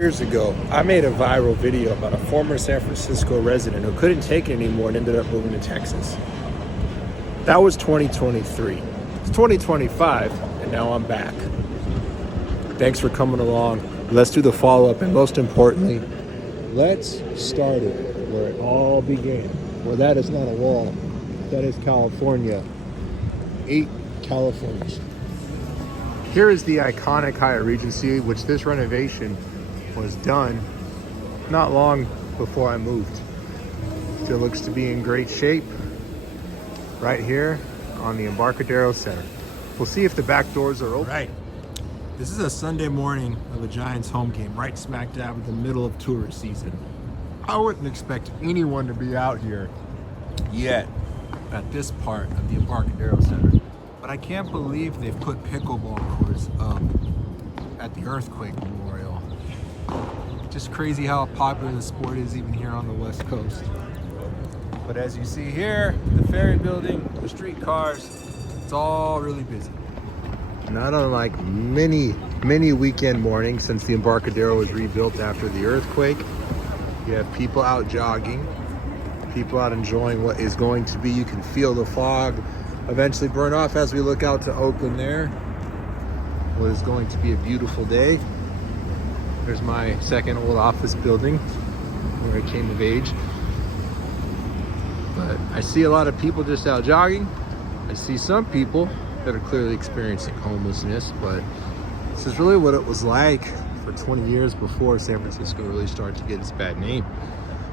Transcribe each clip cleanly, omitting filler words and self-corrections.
Years ago, I made a viral video about a former San Francisco resident who couldn't take it anymore and ended up moving to Texas. That was 2023. It's 2025, and now I'm back. Thanks for coming along. Let's do the follow-up, and most importantly, let's start it where it all began. Well, that is not a wall. That is California. 8 Californias. Here is the iconic Hyatt Regency, which this renovation was done not long before I moved. Still looks to be in great shape right here on the Embarcadero Center. We'll see if the back doors are open. Right. This is a Sunday morning of a Giants home game, right smack dab in the middle of tourist season. I wouldn't expect anyone to be out here yet at this part of the Embarcadero Center. But I can't believe they've put pickleball courts up at the earthquake memorial. Just crazy how popular the sport is even here on the West Coast. But as you see here, the ferry building, the streetcars, it's all really busy. Not unlike many weekend mornings since the Embarcadero was rebuilt after the earthquake. You have people out jogging, people out enjoying what is going to be, you can feel the fog eventually burn off as we look out to Oakland there. What is going to be a beautiful day. There's my second old office building where I came of age. But I see a lot of people just out jogging. I see some people that are clearly experiencing homelessness, but this is really what it was like for 20 years before San Francisco really started to get its bad name.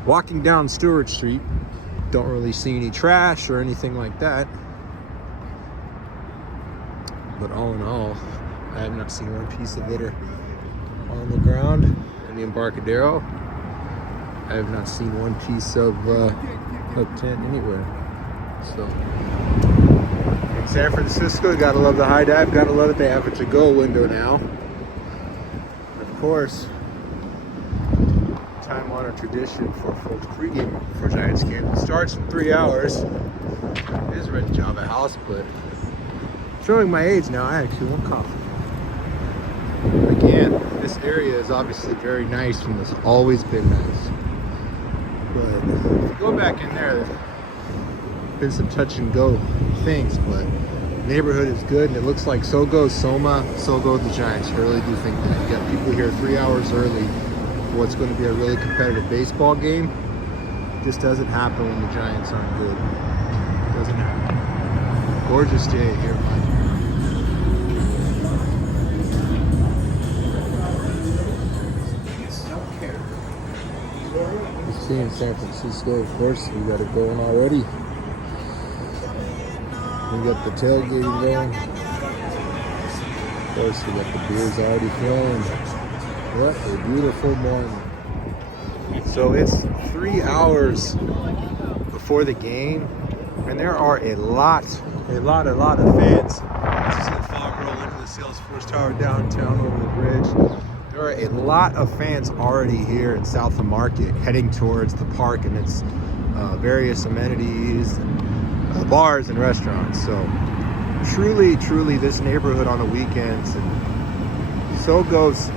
Walking down Stewart Street, don't really see any trash or anything like that. But all in all, I have not seen one piece of litter on the ground in the Embarcadero. I have not seen one piece of tent anywhere. So, in San Francisco, you gotta love the high dive, gotta love it. They have a to-go window now. And of course, time-honored tradition for folks pregame for Giants game. It starts in 3 hours. It is Red Java House, but showing my age now, I actually want coffee. Again, this area is obviously very nice and has always been nice. But if you go back in there, there's been some touch and go things, but the neighborhood is good, and it looks like so goes Soma, so go the Giants. I really do think that. You got people here 3 hours early for what's going to be a really competitive baseball game. This doesn't happen when the Giants aren't good. It doesn't happen. Gorgeous day here, man. In San Francisco, of course, we got it going already. We got the tailgating going. Of course, we got the beers already flowing. What a beautiful morning. So it's 3 hours before the game, and there are a lot of fans. This is the fog roll into the Salesforce Tower downtown over the bridge. There are a lot of fans already here in South of Market heading towards the park and its various amenities, bars and restaurants. So truly this neighborhood on the weekends, and so goes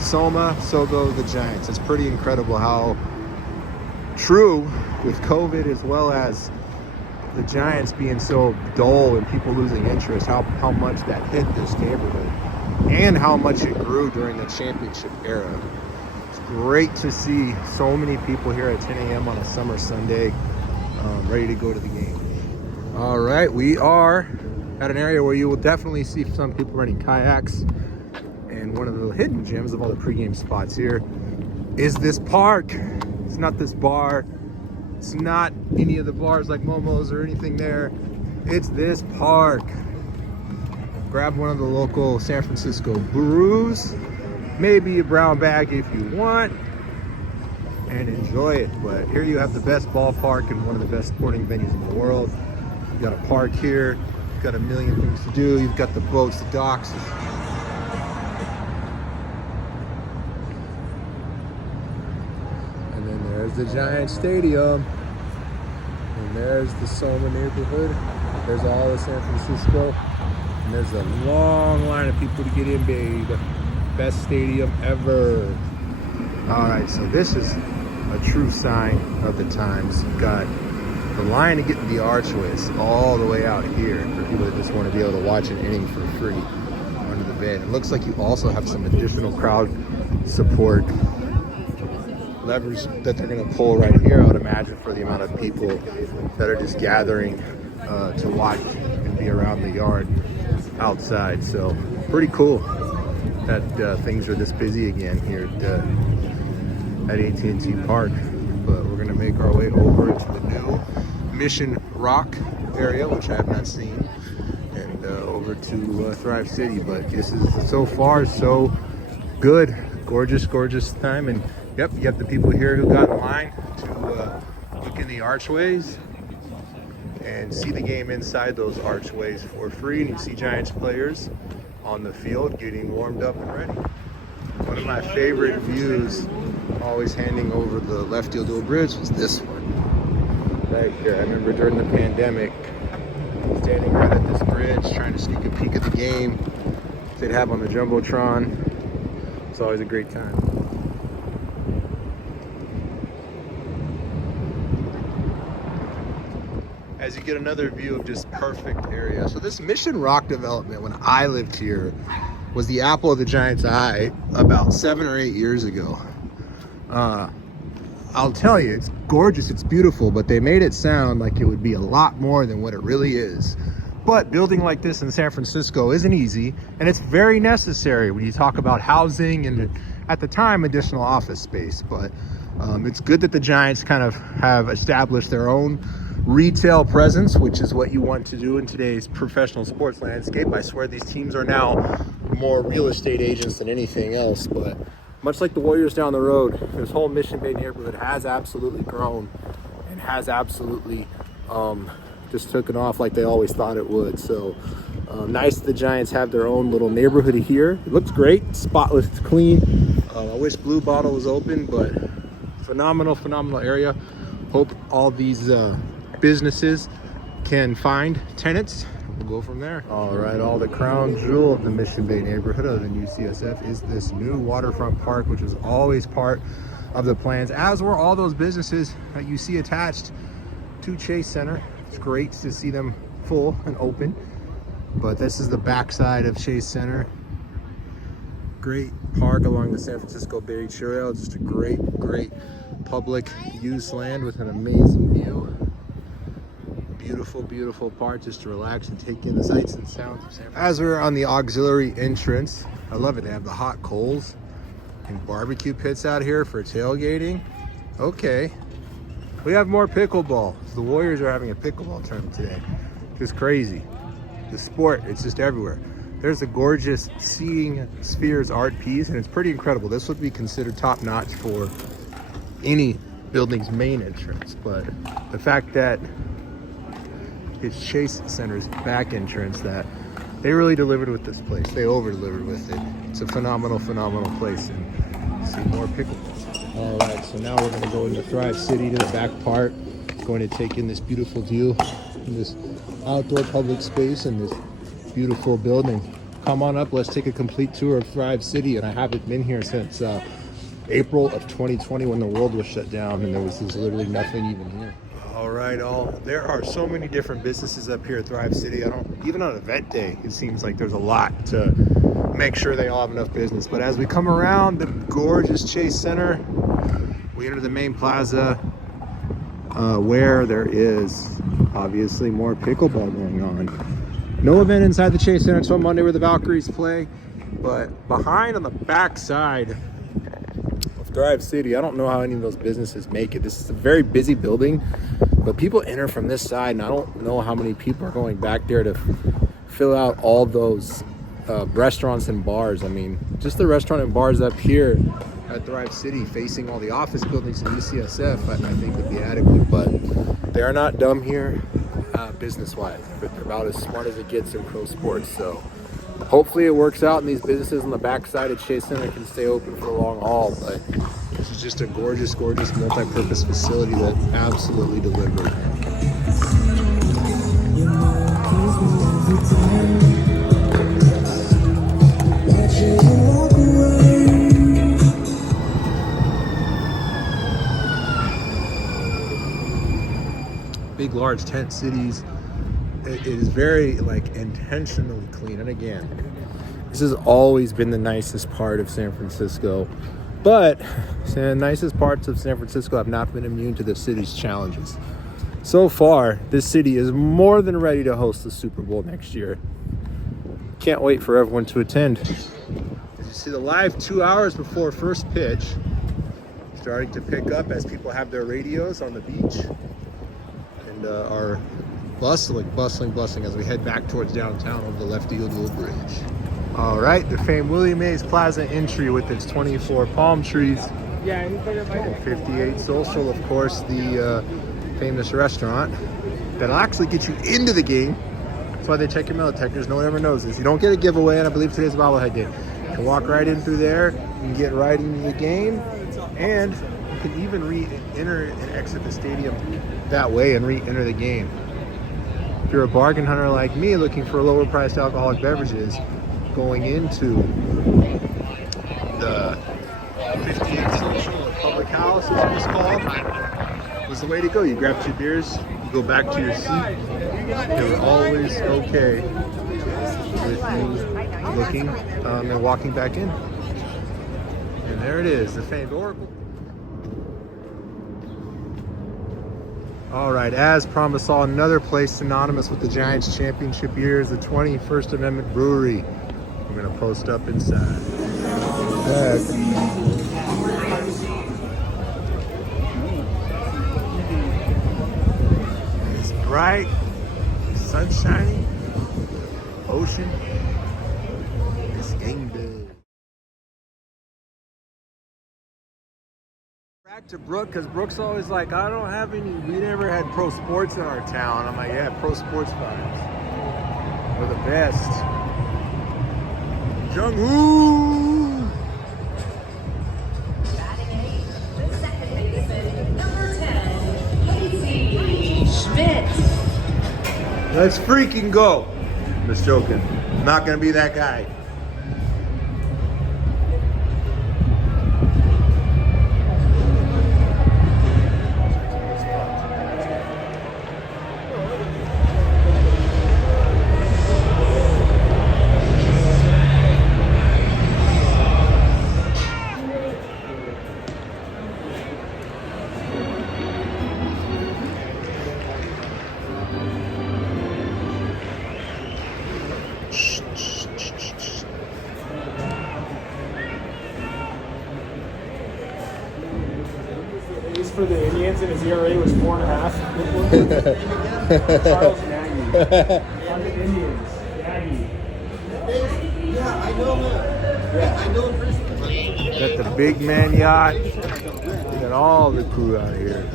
Soma, so go the Giants. It's pretty incredible how true with COVID, as well as the Giants being so dull and people losing interest, how much that hit this neighborhood. And how much it grew during the championship era. It's great to see so many people here at 10 a.m. on a summer Sunday, ready to go to the game. All right, we are at an area where you will definitely see some people running kayaks. And one of the hidden gems of all the pregame spots here is this park. It's not this bar. It's not any of the bars like Momo's or anything there. It's this park. Grab one of the local San Francisco brews, maybe a brown bag if you want, and enjoy it. But here you have the best ballpark and one of the best sporting venues in the world. You got a park here, you've got a million things to do. You've got the boats, the docks. And then there's the Giant Stadium. And there's the Soma neighborhood. There's all of San Francisco. And there's a long line of people to get in, babe. Best stadium ever. All right, so this is a true sign of the times. You've got the line to get to the archways all the way out here for people that just want to be able to watch an inning for free under the bed. It looks like you also have some additional crowd support levers that they're going to pull right here, I would imagine, for the amount of people that are just gathering to watch and be around the yard outside. So pretty cool that things are this busy again here at AT&T Park. But we're going to make our way over to the new Mission Rock area, which I have not seen, and over to Thrive City. But this is so far so good. Gorgeous, gorgeous time. And yep, you have the people here who got in line to look in the archways and see the game inside those archways for free. And you see Giants players on the field getting warmed up and ready. One of my favorite views, always handing over the left field dual bridge, was this one right here. I remember during the pandemic, standing right at this bridge, trying to sneak a peek at the game they'd have on the Jumbotron. It's always a great time. As you get another view of just perfect area. So this Mission Rock development, when I lived here, was the apple of the Giants' eye about 7 or 8 years ago. I'll tell you, it's gorgeous, it's beautiful, but they made it sound like it would be a lot more than what it really is. But building like this in San Francisco isn't easy, and it's very necessary when you talk about housing and, at the time, additional office space. But it's good that the Giants kind of have established their own retail presence, which is what you want to do in today's professional sports landscape. I swear these teams are now more real estate agents than anything else. But much like the Warriors down the road, this whole Mission Bay neighborhood has absolutely grown and has absolutely just taken off like they always thought it would. So nice that the Giants have their own little neighborhood here. It looks great, spotless, it's clean. I wish Blue Bottle was open, but phenomenal area. Hope all these businesses can find tenants. We'll go from there. All right, all the crown jewel of the Mission Bay neighborhood other than UCSF is this new waterfront park, which was always part of the plans, as were all those businesses that you see attached to Chase Center. It's great to see them full and open, but this is the backside of Chase Center. Great park along the San Francisco Bay Trail. Just a great public use land with an amazing view. Beautiful park just to relax and take in the sights and sounds of San Francisco. As we're on the auxiliary entrance, I love it. They have the hot coals and barbecue pits out here for tailgating. Okay. We have more pickleball. The Warriors are having a pickleball tournament today. Just crazy. The sport, it's just everywhere. There's a gorgeous Seeing Spheres art piece, and it's pretty incredible. This would be considered top-notch for any building's main entrance, but the fact that it's Chase Center's back entrance, that they really delivered with this place. They over-delivered with it. It's a phenomenal place, and see more pickleball. All right, so now we're going to go into Thrive City to the back part. Going to take in this beautiful view, this outdoor public space, and this beautiful building. Come on up, let's take a complete tour of Thrive City. And I haven't been here since April of 2020 when the world was shut down and there was literally nothing even here. All right, there are so many different businesses up here at Thrive City. Even on event day, it seems like there's a lot to make sure they all have enough business. But as we come around the gorgeous Chase Center, we enter the main plaza where there is obviously more pickleball going on. No event inside the Chase Center until Monday where the Valkyries play, but behind on the back side of Thrive City, I don't know how any of those businesses make it. This is a very busy building, but people enter from this side, and I don't know how many people are going back there to fill out all those restaurants and bars. I mean, just the restaurant and bars up here at Thrive City facing all the office buildings in UCSF, I think would be adequate, but they are not dumb here business-wise, but they're about as smart as it gets in pro sports. So hopefully it works out and these businesses on the backside of Chase Center can stay open for the long haul. But this is just a gorgeous multi-purpose facility that absolutely delivered. big, large tent cities, it is very like intentionally clean. And again, this has always been the nicest part of San Francisco, but the nicest parts of San Francisco have not been immune to the city's challenges. So far, this city is more than ready to host the Super Bowl next year. Can't wait for everyone to attend. As you see, the live 2 hours before first pitch starting to pick up as people have their radios on the beach and are bustling as we head back towards downtown over the Lefty Old Bridge. All right, the famed Willie Mays Plaza entry with its 24 palm trees. 58 Social, of course, the famous restaurant that'll actually get you into the game. That's why they check your metal detectors. No one ever knows this. You don't get a giveaway, and I believe today's bobblehead day. You can walk right in through there. You can get right into the game, and you can even re-enter and exit the stadium that way and re-enter the game. If you're a bargain hunter like me looking for lower priced alcoholic beverages, going into the 58 Social or Public House, as it's called, was the way to go. You grab 2 beers, you go back to your seat. They were always okay with you looking and walking back in. And there it is, the famed Oracle. All right, as promised, saw another place synonymous with the Giants championship years, the 21st Amendment Brewery. We're gonna post up inside. It's bright, sun shining, ocean. It's game day. Back to Brooke, because Brooke's always like, I don't have any, we never had pro sports in our town. I'm like, yeah, pro sports vibes. We're the best. Jung-Hoo! Batting 8, the second baseman, number 10, Casey Schmidt. Let's freaking go. I'm just joking. I'm not gonna be that guy. For the Indians, and his ERA was 4.5. Charles Nagy. On the Indians, Nagy. Yeah, I know him. Yeah, I know him personally. Got the big man yacht. We got all the crew out here.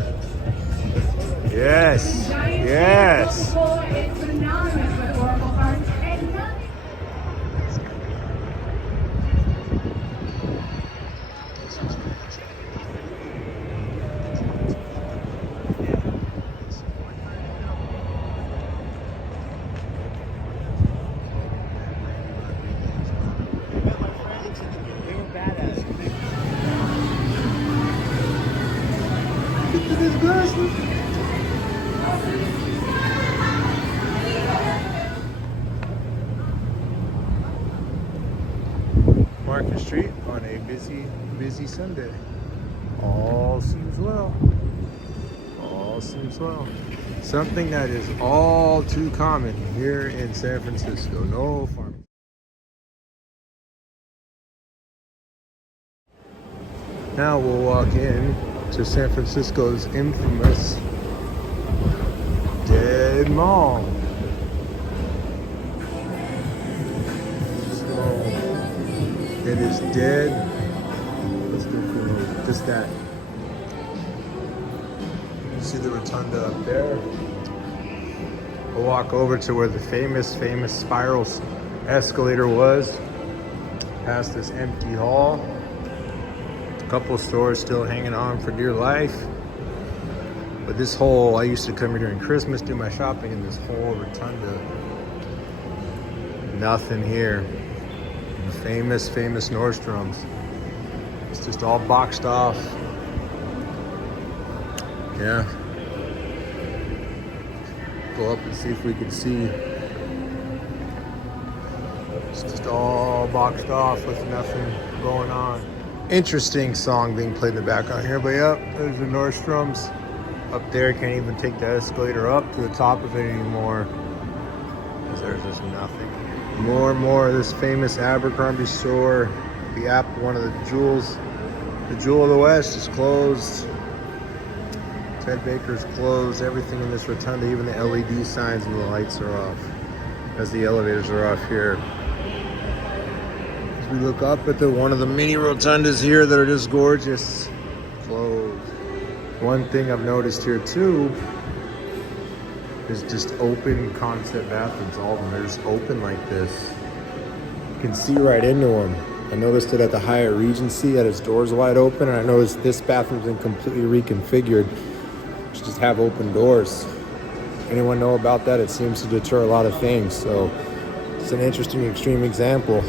Yes, yes. Market Street on a busy Sunday. All seems well. All seems well. Something that is all too common here in San Francisco. No farming. Now we'll walk in to San Francisco's infamous Dead Mall. It is dead. Let's go for just that. You see the rotunda up there? We'll walk over to where the famous spiral escalator was. Past this empty hall. A couple stores still hanging on for dear life. But this whole, I used to come here during Christmas, do my shopping in this whole rotunda. Nothing here. Famous Nordstrom's. It's just all boxed off. Yeah. pull up and see if we can see. It's just all boxed off with nothing going on. Interesting song being played in the background here, but yep, there's the Nordstrom's. Up there, can't even take the escalator up to the top of it anymore, because there's just nothing. More and more of this famous Abercrombie store. The one of the jewels, the Jewel of the West is closed. Ted Baker's closed. Everything in this rotunda, even the LED signs and the lights are off, as the elevators are off here. As we look up at one of the mini rotundas here that are just gorgeous, closed. One thing I've noticed here too is just open concept bathrooms. All of them are just open like this. You can see right into them. I noticed it at the Hyatt Regency, had its doors wide open, and I noticed this bathroom's been completely reconfigured to just have open doors. Anyone know about that? It seems to deter a lot of things. So it's an interesting extreme example.